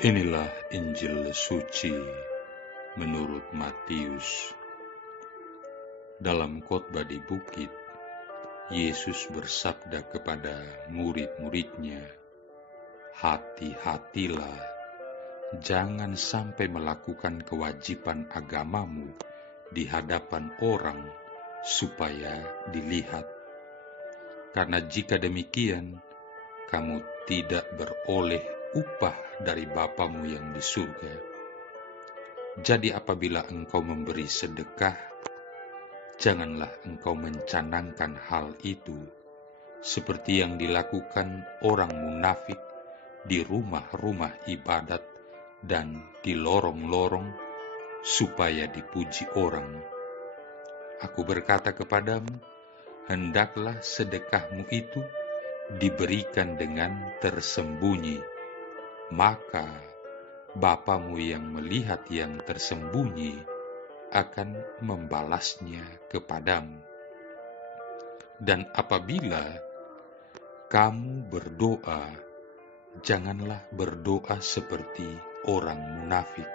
Inilah Injil suci menurut Matius. Dalam khotbah di bukit, Yesus bersabda kepada murid-muridnya, "Hati-hatilah, jangan sampai melakukan kewajiban agamamu di hadapan orang supaya dilihat. Karena jika demikian, kamu tidak beroleh upah dari Bapamu yang di surga. Jadi apabila engkau memberi sedekah, janganlah engkau mencanangkan hal itu seperti yang dilakukan orang munafik di rumah-rumah ibadat dan di lorong-lorong supaya dipuji orang. Aku berkata kepadamu, hendaklah sedekahmu itu diberikan dengan tersembunyi, maka Bapamu yang melihat yang tersembunyi akan membalasnya kepadamu. Dan apabila kamu berdoa, janganlah berdoa seperti orang munafik.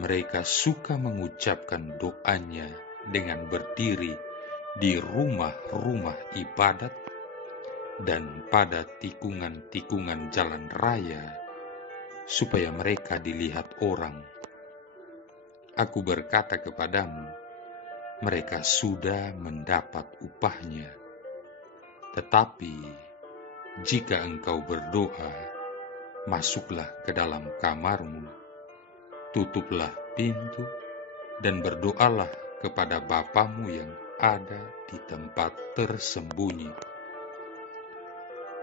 Mereka suka mengucapkan doanya dengan berdiri di rumah-rumah ibadat dan pada tikungan-tikungan jalan raya, supaya mereka dilihat orang. Aku berkata kepadamu, mereka sudah mendapat upahnya. Tetapi jika engkau berdoa, masuklah ke dalam kamarmu, tutuplah pintu, dan berdoalah kepada Bapamu yang ada di tempat tersembunyi.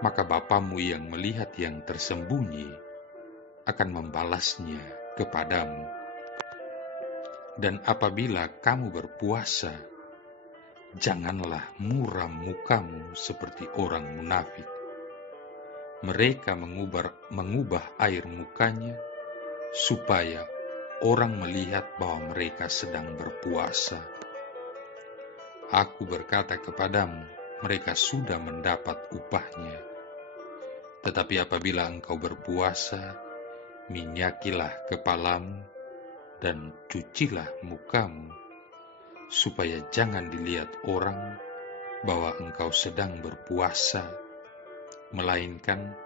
Maka Bapamu yang melihat yang tersembunyi akan membalasnya kepadamu. Dan apabila kamu berpuasa, janganlah muram mukamu seperti orang munafik. Mereka mengubah air mukanya supaya orang melihat bahwa mereka sedang berpuasa. Aku berkata kepadamu, mereka sudah mendapat upahnya. Tetapi apabila engkau berpuasa, minyakilah kepalamu dan cucilah mukamu, supaya jangan dilihat orang bahwa engkau sedang berpuasa, melainkan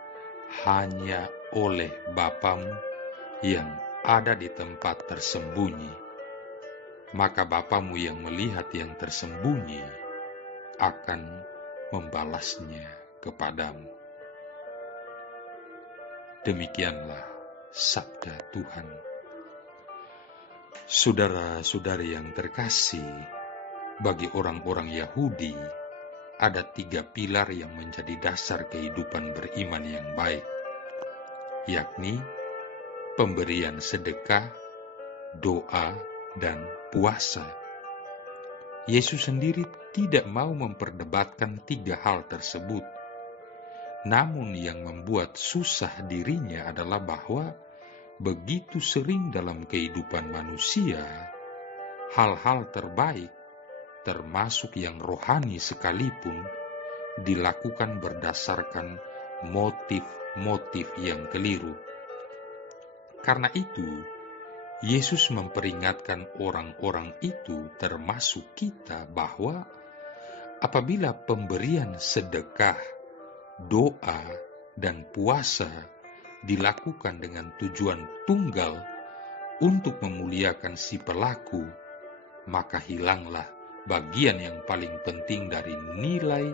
hanya oleh Bapamu yang ada di tempat tersembunyi. Maka Bapamu yang melihat yang tersembunyi akan membalasnya kepadamu." Demikianlah sabda Tuhan. Saudara-saudari yang terkasih, bagi orang-orang Yahudi ada 3 pilar yang menjadi dasar kehidupan beriman yang baik, yakni pemberian sedekah, doa, dan puasa. Yesus sendiri tidak mau memperdebatkan 3 hal tersebut. Namun yang membuat susah dirinya adalah bahwa begitu sering dalam kehidupan manusia, hal-hal terbaik, termasuk yang rohani sekalipun, dilakukan berdasarkan motif-motif yang keliru. Karena itu, Yesus memperingatkan orang-orang itu, termasuk kita, bahwa apabila pemberian sedekah, doa, dan puasa dilakukan dengan tujuan tunggal untuk memuliakan si pelaku, maka hilanglah bagian yang paling penting dari nilai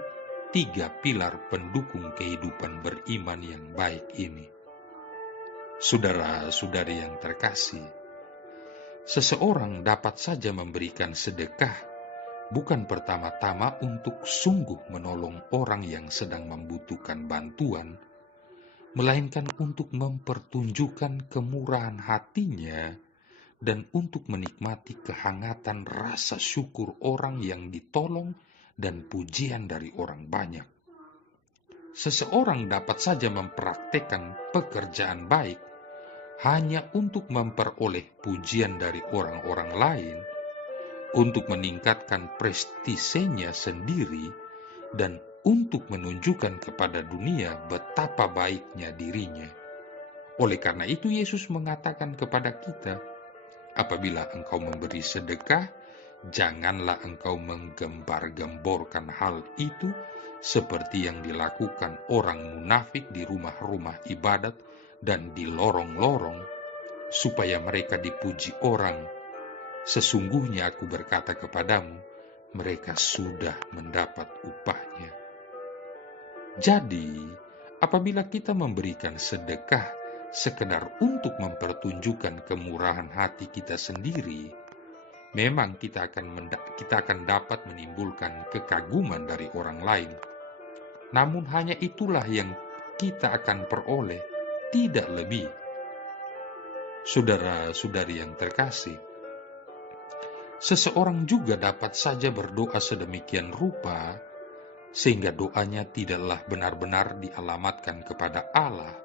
3 pilar pendukung kehidupan beriman yang baik ini. Saudara-saudari yang terkasih, seseorang dapat saja memberikan sedekah bukan pertama-tama untuk sungguh menolong orang yang sedang membutuhkan bantuan, melainkan untuk mempertunjukkan kemurahan hatinya dan untuk menikmati kehangatan rasa syukur orang yang ditolong dan pujian dari orang banyak. Seseorang dapat saja mempraktekkan pekerjaan baik hanya untuk memperoleh pujian dari orang-orang lain, untuk meningkatkan prestisenya sendiri, dan untuk menunjukkan kepada dunia betapa baiknya dirinya. Oleh karena itu Yesus mengatakan kepada kita, apabila engkau memberi sedekah, janganlah engkau menggembar-gemborkan hal itu seperti yang dilakukan orang munafik di rumah-rumah ibadat dan di lorong-lorong, supaya mereka dipuji orang. Sesungguhnya aku berkata kepadamu, mereka sudah mendapat upahnya. Jadi, apabila kita memberikan sedekah sekedar untuk mempertunjukkan kemurahan hati kita sendiri, memang kita akan dapat menimbulkan kekaguman dari orang lain. Namun hanya itulah yang kita akan peroleh, tidak lebih. Saudara-saudari yang terkasih, seseorang juga dapat saja berdoa sedemikian rupa, sehingga doanya tidaklah benar-benar dialamatkan kepada Allah,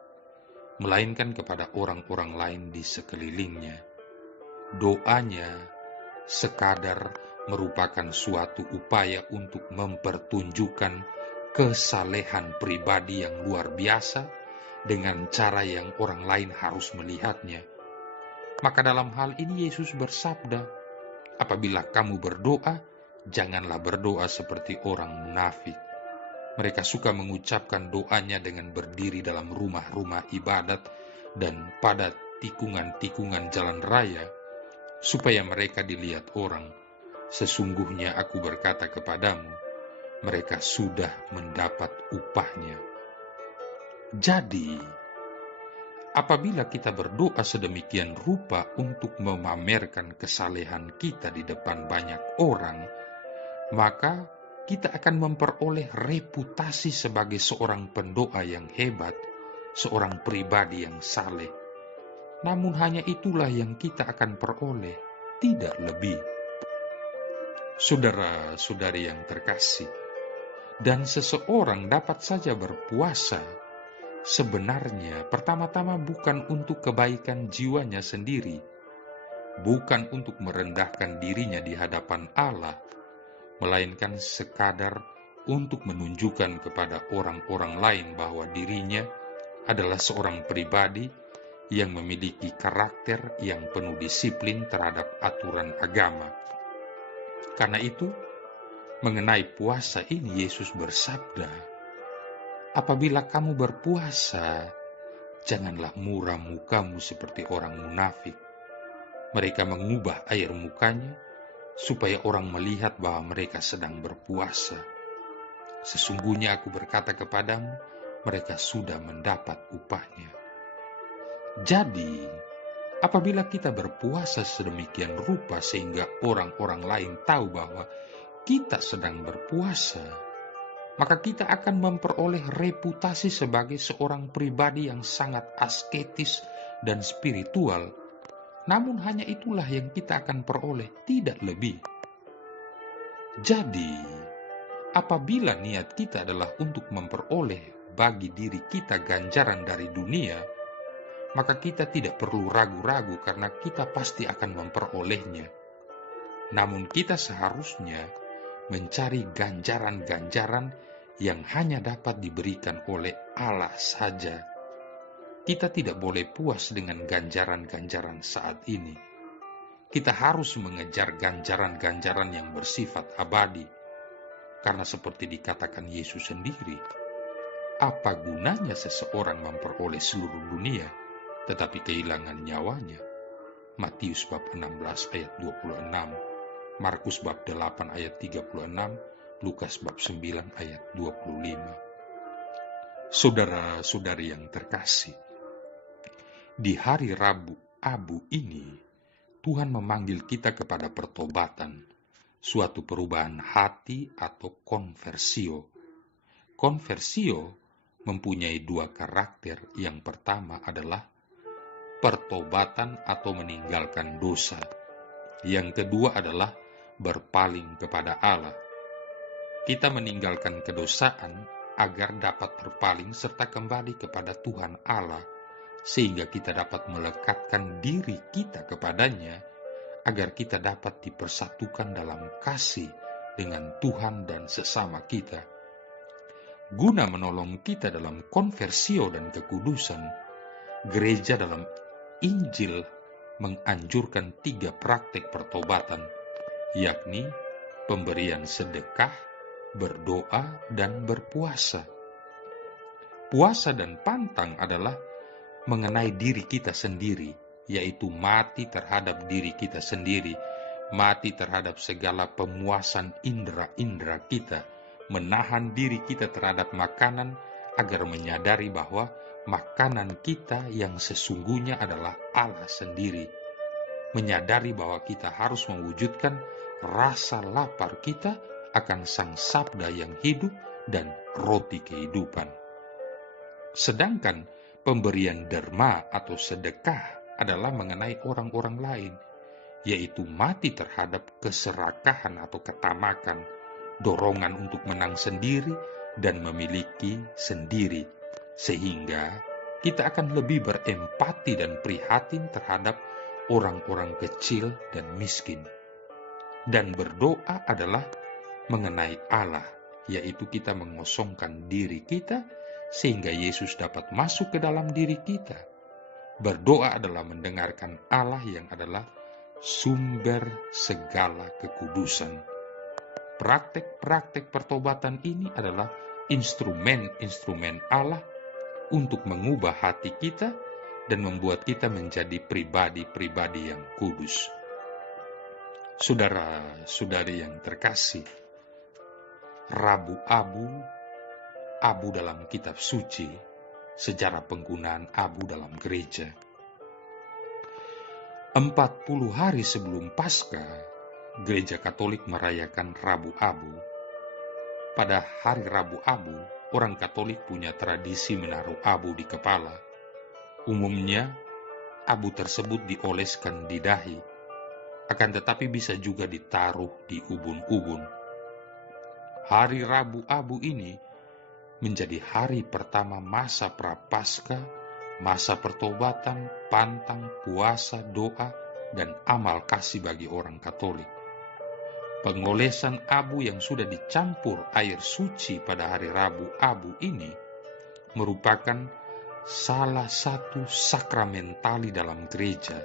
melainkan kepada orang-orang lain di sekelilingnya. Doanya sekadar merupakan suatu upaya untuk mempertunjukkan kesalehan pribadi yang luar biasa dengan cara yang orang lain harus melihatnya. Maka dalam hal ini Yesus bersabda, apabila kamu berdoa, janganlah berdoa seperti orang munafik. Mereka suka mengucapkan doanya dengan berdiri dalam rumah-rumah ibadat dan pada tikungan-tikungan jalan raya, supaya mereka dilihat orang. Sesungguhnya aku berkata kepadamu, mereka sudah mendapat upahnya. Jadi, apabila kita berdoa sedemikian rupa untuk memamerkan kesalehan kita di depan banyak orang, maka kita akan memperoleh reputasi sebagai seorang pendoa yang hebat, seorang pribadi yang saleh. Namun hanya itulah yang kita akan peroleh, tidak lebih. Saudara-saudari yang terkasih, dan seseorang dapat saja berpuasa, sebenarnya pertama-tama bukan untuk kebaikan jiwanya sendiri, bukan untuk merendahkan dirinya di hadapan Allah, melainkan sekadar untuk menunjukkan kepada orang-orang lain bahwa dirinya adalah seorang pribadi yang memiliki karakter yang penuh disiplin terhadap aturan agama. Karena itu, mengenai puasa ini Yesus bersabda, apabila kamu berpuasa, janganlah muram mukamu seperti orang munafik. Mereka mengubah air mukanya supaya orang melihat bahwa mereka sedang berpuasa. Sesungguhnya aku berkata kepadamu, mereka sudah mendapat upahnya. Jadi, apabila kita berpuasa sedemikian rupa sehingga orang-orang lain tahu bahwa kita sedang berpuasa, maka kita akan memperoleh reputasi sebagai seorang pribadi yang sangat asketis dan spiritual. Namun hanya itulah yang kita akan peroleh, tidak lebih. Jadi, apabila niat kita adalah untuk memperoleh bagi diri kita ganjaran dari dunia, maka kita tidak perlu ragu-ragu karena kita pasti akan memperolehnya. Namun kita seharusnya mencari ganjaran-ganjaran yang hanya dapat diberikan oleh Allah saja. Kita tidak boleh puas dengan ganjaran-ganjaran saat ini. Kita harus mengejar ganjaran-ganjaran yang bersifat abadi. Karena seperti dikatakan Yesus sendiri, apa gunanya seseorang memperoleh seluruh dunia, tetapi kehilangan nyawanya? Matius bab 16 ayat 26, Markus bab 8 ayat 36, Lukas bab 9 ayat 25. Saudara-saudari yang terkasih, di hari Rabu Abu ini, Tuhan memanggil kita kepada pertobatan, suatu perubahan hati atau konversio. Konversio mempunyai dua karakter. Yang pertama adalah pertobatan atau meninggalkan dosa. Yang kedua adalah berpaling kepada Allah. Kita meninggalkan kedosaan agar dapat berpaling serta kembali kepada Tuhan Allah, sehingga kita dapat melekatkan diri kita kepadanya, agar kita dapat dipersatukan dalam kasih dengan Tuhan dan sesama kita. Guna menolong kita dalam konversio dan kekudusan, Gereja dalam Injil menganjurkan 3 praktek pertobatan, yakni pemberian sedekah, berdoa, dan berpuasa. Puasa dan pantang adalah mengenai diri kita sendiri, yaitu mati terhadap diri kita sendiri, mati terhadap segala pemuasan indera-indera kita, menahan diri kita terhadap makanan agar menyadari bahwa makanan kita yang sesungguhnya adalah Allah sendiri, menyadari bahwa kita harus mewujudkan rasa lapar kita akan Sang Sabda yang hidup dan roti kehidupan. Sedangkan pemberian derma atau sedekah adalah mengenai orang-orang lain, yaitu mati terhadap keserakahan atau ketamakan, dorongan untuk menang sendiri dan memiliki sendiri, sehingga kita akan lebih berempati dan prihatin terhadap orang-orang kecil dan miskin. Dan berdoa adalah mengenai Allah, yaitu kita mengosongkan diri kita sehingga Yesus dapat masuk ke dalam diri kita. Berdoa adalah mendengarkan Allah yang adalah sumber segala kekudusan. Praktek-praktek pertobatan ini adalah instrumen-instrumen Allah untuk mengubah hati kita dan membuat kita menjadi pribadi-pribadi yang kudus. Saudara-saudari yang terkasih, Rabu-Abu, abu dalam kitab suci, sejarah penggunaan abu dalam gereja. 40 hari sebelum Paskah, Gereja Katolik merayakan Rabu-Abu. Pada hari Rabu-Abu, orang Katolik punya tradisi menaruh abu di kepala. Umumnya, abu tersebut dioleskan di dahi, akan tetapi bisa juga ditaruh di ubun-ubun. Hari Rabu-Abu ini menjadi hari pertama masa Prapaskah, masa pertobatan, pantang, puasa, doa, dan amal kasih bagi orang Katolik. Pengolesan abu yang sudah dicampur air suci pada hari Rabu-Abu ini merupakan salah satu sakramentali dalam gereja.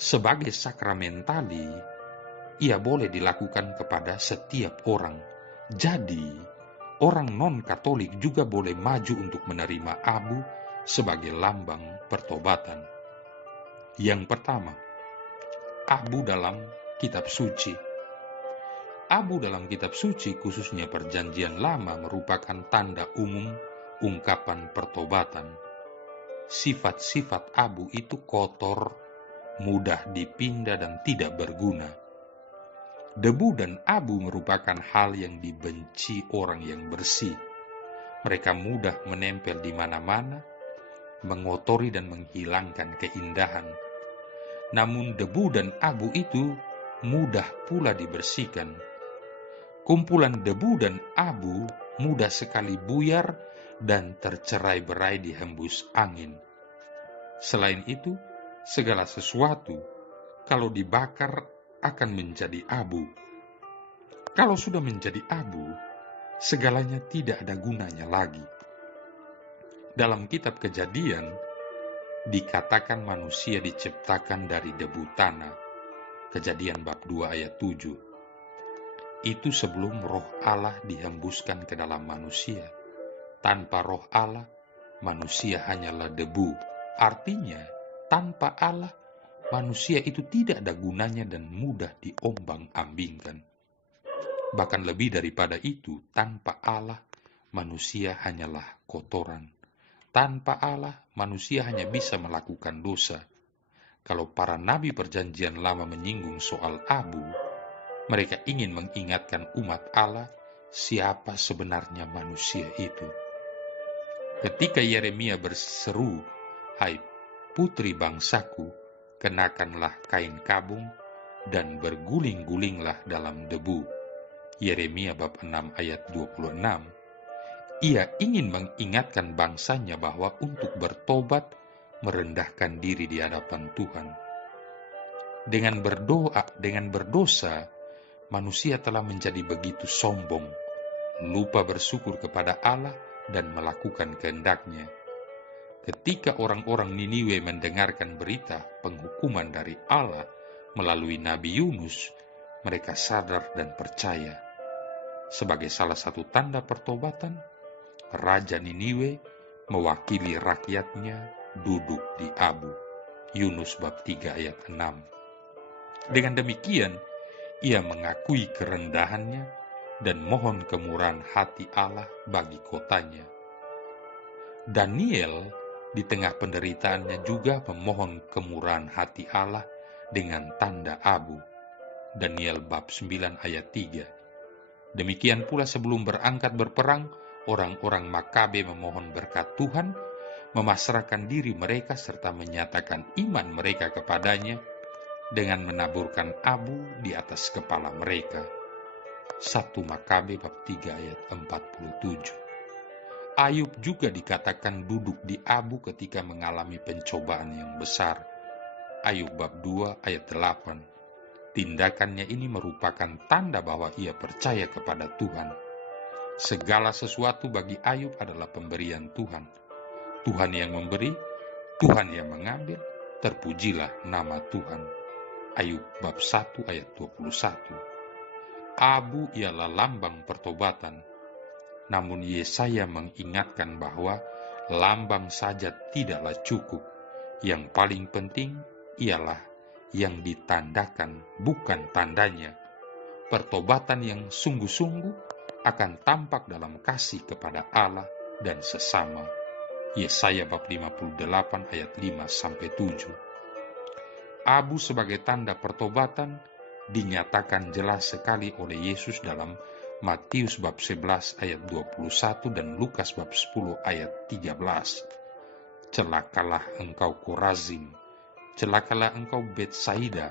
Sebagai sakramentali, ia boleh dilakukan kepada setiap orang. Jadi, orang non-Katolik juga boleh maju untuk menerima abu sebagai lambang pertobatan. Yang pertama, abu dalam kitab suci. Abu dalam kitab suci, khususnya Perjanjian Lama, merupakan tanda umum ungkapan pertobatan. Sifat-sifat abu itu kotor, mudah dipindah, dan tidak berguna. Debu dan abu merupakan hal yang dibenci orang yang bersih. Mereka mudah menempel di mana-mana, mengotori dan menghilangkan keindahan. Namun debu dan abu itu mudah pula dibersihkan. Kumpulan debu dan abu mudah sekali buyar dan tercerai-berai dihembus angin. Selain itu, segala sesuatu kalau dibakar akan menjadi abu. Kalau sudah menjadi abu, segalanya tidak ada gunanya lagi. Dalam kitab Kejadian, dikatakan manusia diciptakan dari debu tanah. Kejadian bab 2 ayat 7. Itu sebelum roh Allah dihembuskan ke dalam manusia. Tanpa roh Allah, manusia hanyalah debu. Artinya, tanpa Allah, manusia itu tidak ada gunanya dan mudah diombang-ambingkan. Bahkan lebih daripada itu, tanpa Allah, manusia hanyalah kotoran. Tanpa Allah, manusia hanya bisa melakukan dosa. Kalau para nabi Perjanjian Lama menyinggung soal abu, mereka ingin mengingatkan umat Allah siapa sebenarnya manusia itu. Ketika Yeremia berseru, "Hai putri bangsaku, kenakanlah kain kabung dan berguling-gulinglah dalam debu." Yeremia bab 6 ayat 26. Ia ingin mengingatkan bangsanya bahwa untuk bertobat, merendahkan diri di hadapan Tuhan. Dengan berdosa, manusia telah menjadi begitu sombong, lupa bersyukur kepada Allah dan melakukan kehendak-Nya. Ketika orang-orang Niniwe mendengarkan berita penghukuman dari Allah melalui Nabi Yunus, mereka sadar dan percaya. Sebagai salah satu tanda pertobatan, Raja Niniwe mewakili rakyatnya duduk di abu. Yunus bab 3 ayat 6. Dengan demikian, ia mengakui kerendahannya dan mohon kemurahan hati Allah bagi kotanya. Daniel di tengah penderitaannya juga memohon kemurahan hati Allah dengan tanda abu. Daniel bab 9 ayat 3. Demikian pula sebelum berangkat berperang, orang-orang Makabe memohon berkat Tuhan, memasrahkan diri mereka serta menyatakan iman mereka kepadanya dengan menaburkan abu di atas kepala mereka. 1 Makabe bab 3 ayat 47. Ayub juga dikatakan duduk di abu ketika mengalami pencobaan yang besar. Ayub bab 2 ayat 8. Tindakannya ini merupakan tanda bahwa ia percaya kepada Tuhan. Segala sesuatu bagi Ayub adalah pemberian Tuhan. Tuhan yang memberi, Tuhan yang mengambil, terpujilah nama Tuhan. Ayub bab 1 ayat 21. Abu ialah lambang pertobatan. Namun Yesaya mengingatkan bahwa lambang saja tidaklah cukup. Yang paling penting ialah yang ditandakan, bukan tandanya. Pertobatan yang sungguh-sungguh akan tampak dalam kasih kepada Allah dan sesama. Yesaya bab 58 ayat 5-7. Abu sebagai tanda pertobatan dinyatakan jelas sekali oleh Yesus dalam Matius bab 11 ayat 21 dan Lukas bab 10 ayat 13. Celakalah engkau Korazim, celakalah engkau Betsaida,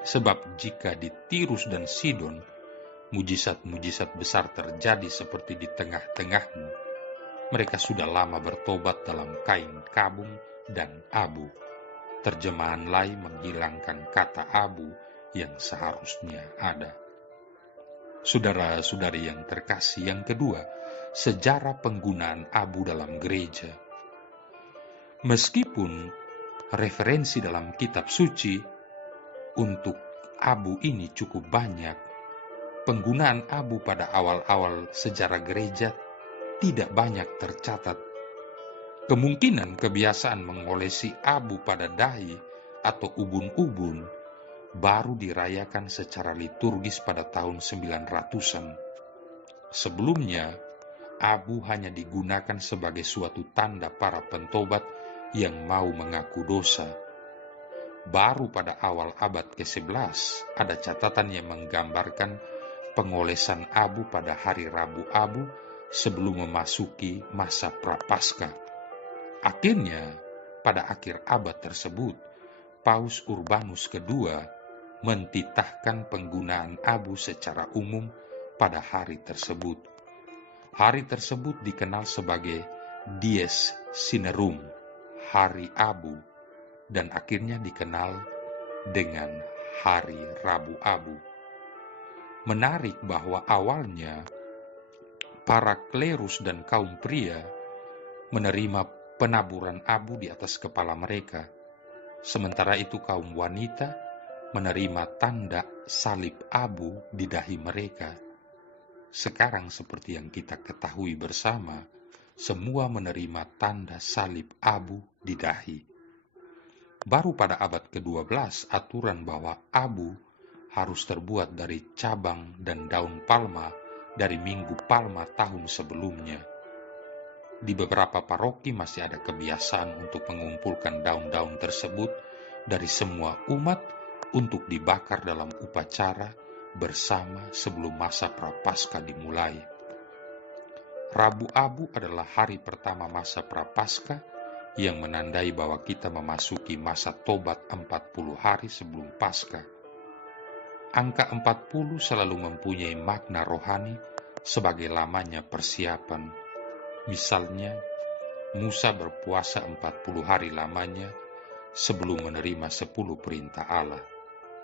sebab jika di Tirus dan Sidon mujizat-mujizat besar terjadi seperti di tengah-tengahmu, mereka sudah lama bertobat dalam kain kabung dan abu. Terjemahan lain menghilangkan kata abu yang seharusnya ada. Saudara-saudari yang terkasih, yang kedua, sejarah penggunaan abu dalam gereja. Meskipun referensi dalam kitab suci untuk abu ini cukup banyak, penggunaan abu pada awal-awal sejarah gereja tidak banyak tercatat. Kemungkinan kebiasaan mengolesi abu pada dahi atau ubun-ubun baru dirayakan secara liturgis pada tahun 900-an. Sebelumnya, abu hanya digunakan sebagai suatu tanda para pentobat yang mau mengaku dosa. Baru pada awal abad ke-11 ada catatan yang menggambarkan pengolesan abu pada hari Rabu Abu sebelum memasuki masa Prapaskah. Akhirnya, pada akhir abad tersebut, Paus Urbanus II mentitahkan penggunaan abu secara umum pada hari tersebut. Hari tersebut dikenal sebagai Dies Cinerum, Hari Abu, dan akhirnya dikenal dengan Hari Rabu Abu. Menarik bahwa awalnya para klerus dan kaum pria menerima penaburan abu di atas kepala mereka, sementara itu kaum wanita menerima tanda salib abu di dahi mereka. Sekarang seperti yang kita ketahui bersama, semua menerima tanda salib abu di dahi. Baru pada abad ke-12 aturan bahwa abu harus terbuat dari cabang dan daun palma dari Minggu Palma tahun sebelumnya. Di beberapa paroki masih ada kebiasaan untuk mengumpulkan daun-daun tersebut dari semua umat untuk dibakar dalam upacara bersama sebelum masa Prapaskah dimulai. Rabu Abu adalah hari pertama masa Prapaskah yang menandai bahwa kita memasuki masa tobat 40 hari sebelum Paskah. Angka 40 selalu mempunyai makna rohani sebagai lamanya persiapan. Misalnya, Musa berpuasa 40 hari lamanya sebelum menerima 10 perintah Allah.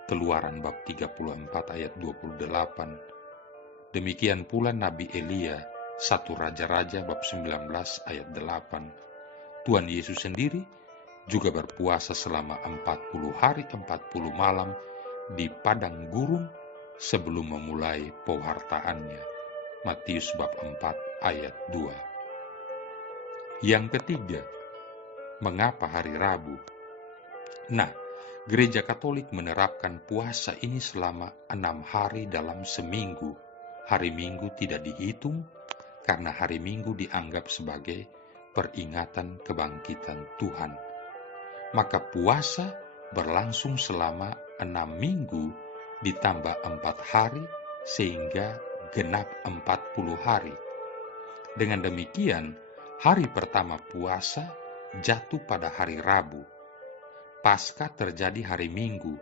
Keluaran bab 34 ayat 28. Demikian pula Nabi Elia, 1 Raja-Raja bab 19 ayat 8. Tuhan Yesus sendiri juga berpuasa selama 40 hari 40 malam di padang gurun sebelum memulai pewartaannya. Matius bab 4 ayat 2. Yang ketiga, mengapa hari Rabu? Nah, Gereja Katolik menerapkan puasa ini selama 6 hari dalam seminggu. Hari Minggu tidak dihitung karena hari Minggu dianggap sebagai peringatan kebangkitan Tuhan. Maka puasa berlangsung selama 6 minggu ditambah 4 hari sehingga genap 40 hari. Dengan demikian, hari pertama puasa jatuh pada hari Rabu. Paskah terjadi hari Minggu,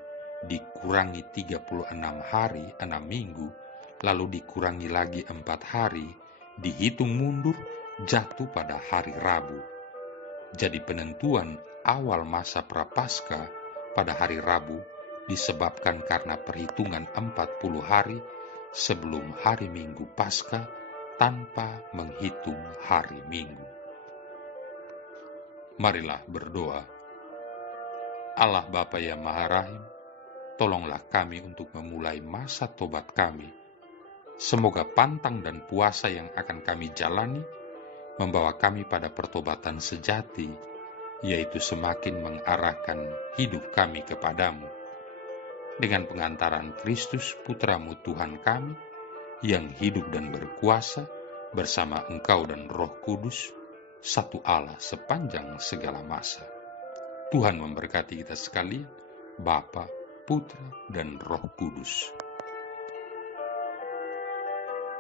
dikurangi 36 hari 6 minggu, lalu dikurangi lagi 4 hari, dihitung mundur, jatuh pada hari Rabu. Jadi penentuan awal masa Prapaskah pada hari Rabu disebabkan karena perhitungan 40 hari sebelum hari Minggu Paskah tanpa menghitung hari Minggu. Marilah berdoa. Allah Bapa yang Maha Rahim, tolonglah kami untuk memulai masa tobat kami. Semoga pantang dan puasa yang akan kami jalani membawa kami pada pertobatan sejati, yaitu semakin mengarahkan hidup kami kepadamu. Dengan pengantaran Kristus Putramu Tuhan kami, yang hidup dan berkuasa bersama Engkau dan Roh Kudus, satu Allah sepanjang segala masa. Tuhan memberkati kita sekalian, Bapa, Putra, dan Roh Kudus.